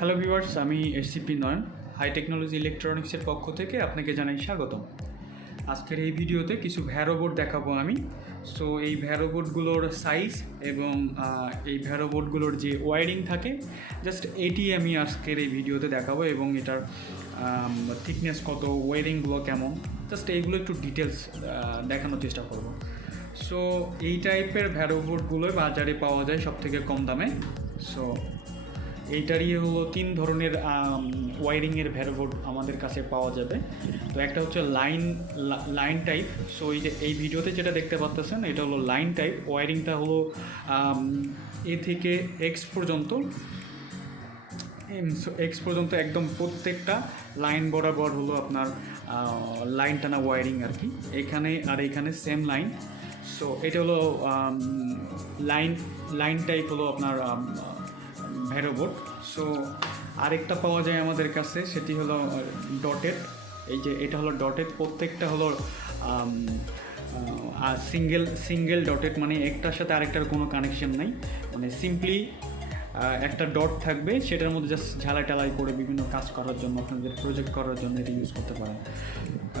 Hello viewers, আমি SCP নয়ন high technology ইলেকট্রনিক্সের পক্ষ থেকে আপনাকে জানাই স্বাগতম। আজকের এই ভিডিওতে কিছু ভ্যারোবোর্ড দেখাবো আমি। সো এই ভ্যারোবোর্ডগুলোর সাইজ এবং এই ভ্যারোবোর্ডগুলোর যে ওয়ারিং থাকে জাস্ট এটি আমি আজকের এই ভিডিওতে দেখাবো এবং এটার থিকনেস কত, ওয়ারিংগুলো কেমন, জাস্ট এইগুলো একটু ডিটেলস দেখানোর চেষ্টা করব। সো এই টাইপের ভ্যারোবোর্ডগুলো বাজারে পাওয়া যায় সবথেকে কম দামে। সো এইটারই হলো 3 ধরনের ওয়ারিংয়ের ভ্যারোবোর্ড আমাদের কাছে পাওয়া যাবে। তো একটা হচ্ছে লাইন টাইপ। সো এই ভিডিওতে যেটা দেখতে পাচ্ছেন এটা হলো লাইন টাইপ। ওয়ারিংটা হলো এ থেকে এক্স পর্যন্ত একদম প্রত্যেকটা লাইন বরাবর হলো আপনার লাইন টানা ওয়ারিং আর কি। এখানে সেম লাইন। সো এটা হলো লাইন টাইপ হলো আপনার ভ্যারোবোর্ড। সো আরেকটা পাওয়া যায় আমাদের কাছে, সেটি হলো ডটেড। এটা হলো ডটেড, প্রত্যেকটা হলো সিঙ্গেল ডটেড, মানে একটার সাথে আরেকটার কোনো কানেকশন নাই, মানে সিম্পলি একটা ডট থাকবে, সেটার মধ্যে জাস্ট ঝালাই টালাই করে বিভিন্ন কাজ করার জন্য, আপনাদের প্রজেক্ট করার জন্য এটা ইউজ করতে পারেন।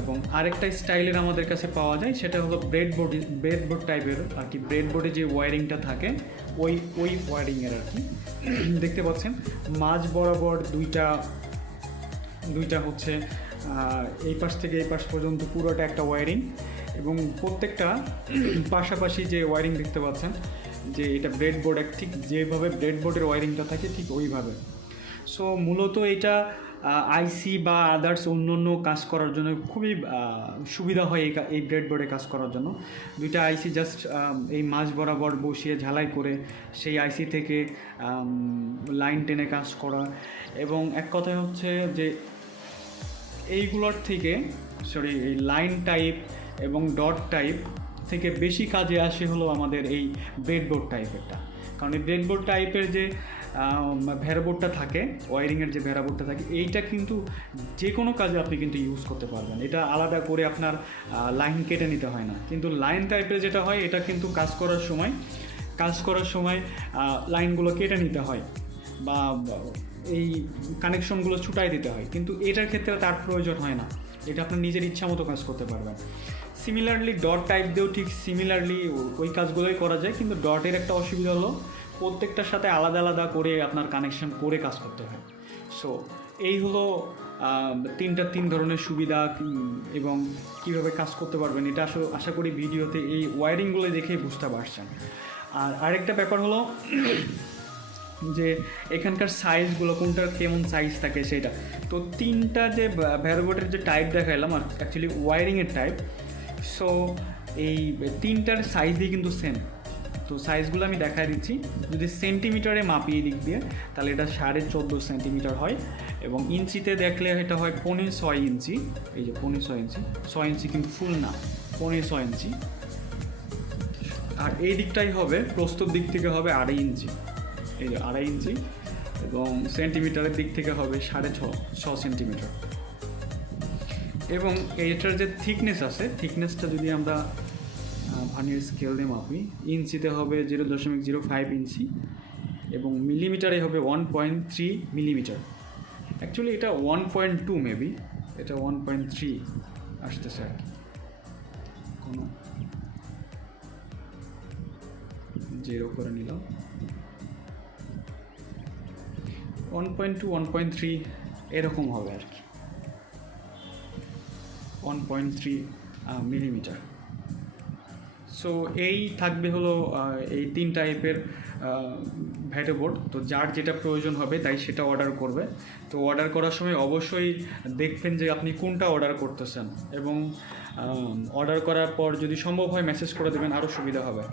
এবং আরেকটা স্টাইলের আমাদের কাছে পাওয়া যায়, সেটা হলো ব্রেডবোর্ড টাইপের আর কি। ব্রেডবোর্ডে যে ওয়ারিংটা থাকে ওই ওয়ারিংয়ের আর কি। দেখতে পাচ্ছেন মাঝ বরাবর দুইটা হচ্ছে এই পাশ থেকে এই পাশ পর্যন্ত পুরোটা একটা ওয়ারিং, এবং প্রত্যেকটা পাশাপাশি যে ওয়ারিং দেখতে পাচ্ছেন যে এটা ব্রেডবোর্ড, ঠিক যেভাবে ব্রেডবোর্ডের ওয়ারিংটা থাকে ঠিক ওইভাবে। সো মূলত এটা আইসি বা আদার্স অন্য অন্য কাজ করার জন্য খুবই সুবিধা হয় এই ব্রেডবোর্ডে কাজ করার জন্য। দুইটা আইসি জাস্ট এই মাঝ বরাবর বসিয়ে ঝালাই করে সেই আইসি থেকে লাইন টেনে কাজ করা। এবং এক কথায় হচ্ছে যে এইগুলোর থেকে এই লাইন টাইপ এবং ডট টাইপ থেকে বেশি কাজে আসে হলো আমাদের এই ব্রেডবোর্ড টাইপেরটা। কারণ এই ব্রেডবোর্ড টাইপের যে ভ্যারোবোর্ডটা থাকে, ওয়ারিংয়ের যে ভ্যারোবোর্ডটা থাকে, এইটা কিন্তু যে কোনো কাজে আপনি কিন্তু ইউজ করতে পারবেন। এটা আলাদা করে আপনার লাইন কেটে নিতে হয় না। কিন্তু লাইন টাইপের যেটা হয়, এটা কিন্তু কাজ করার সময় লাইনগুলো কেটে নিতে হয় বা এই কানেকশনগুলো ছুটাই দিতে হয়, কিন্তু এটার ক্ষেত্রে তার প্রয়োজন হয় না। এটা আপনার নিজের ইচ্ছা মতো কাজ করতে পারবেন। সিমিলারলি ডট টাইপ দিয়েও ঠিক সিমিলারলি ওই কাজগুলোই করা যায়, কিন্তু ডটের একটা অসুবিধা হলো প্রত্যেকটার সাথে আলাদা আলাদা করে আপনার কানেকশন করে কাজ করতে হয়। সো এই হলো তিন ধরনের সুবিধা এবং কিভাবে কাজ করতে পারবেন, এটা আশা করি ভিডিওতে এই ওয়ারিংগুলো দেখেই বুঝতে পারছেন। আর আরেকটা ব্যাপার হলো যে এখানকার সাইজগুলো, কোনটার কেমন সাইজ থাকে সেটা। তো 3টা যে ভ্যারোবোর্ডের যে টাইপ দেখাইলাম আর অ্যাকচুয়ালি ওয়ারিংয়ের টাইপ। সো এই 3টার সাইজই কিন্তু সেম। তো সাইজগুলো আমি দেখাই দিচ্ছি। যদি সেন্টিমিটারে মাপি এই দিক দিয়ে, তাহলে এটা 14.5 সেন্টিমিটার হয়, এবং ইঞ্চিতে দেখলে এটা হয় 6.25 ইঞ্চি। এই যে 6.25 ইঞ্চি, 6 ইঞ্চি কিন্তু ফুল না, 6.25 ইঞ্চি। আর এই দিকটাই হবে, প্রস্থর দিক থেকে হবে 2.5 ইঞ্চি, এই যে 2.5 ইঞ্চি, এবং সেন্টিমিটারের দিক থেকে হবে 6.5 সেন্টিমিটার। এবং এইটার যে থিকনেস আছে, থিকনেসটা যদি আমরা ভার্নিয়ার স্কেল দিয়ে মাপি, ইঞ্চিতে হবে 0.05 ইঞ্চি, এবং মিলিমিটারে হবে 1.3 মিলিমিটার। অ্যাকচুয়ালি এটা 1.2 মেবি, এটা 1.3 আসতেছে আর কি। কোনো 0 করে নিলাম, 1.2 1.3 এরকম হবে আর কি, 1.3 মিলিমিটার। সো এই থাকবে হলো এই 3 টাইপের ভ্যারোবোর্ড। তো যার যেটা প্রয়োজন হবে তাই সেটা অর্ডার করবে। তো অর্ডার করার সময় অবশ্যই দেখবেন যে আপনি কোনটা অর্ডার করতেছেন, এবং অর্ডার করার পর যদি সম্ভব হয় মেসেজ করে দেবেন, আরও সুবিধা হবে।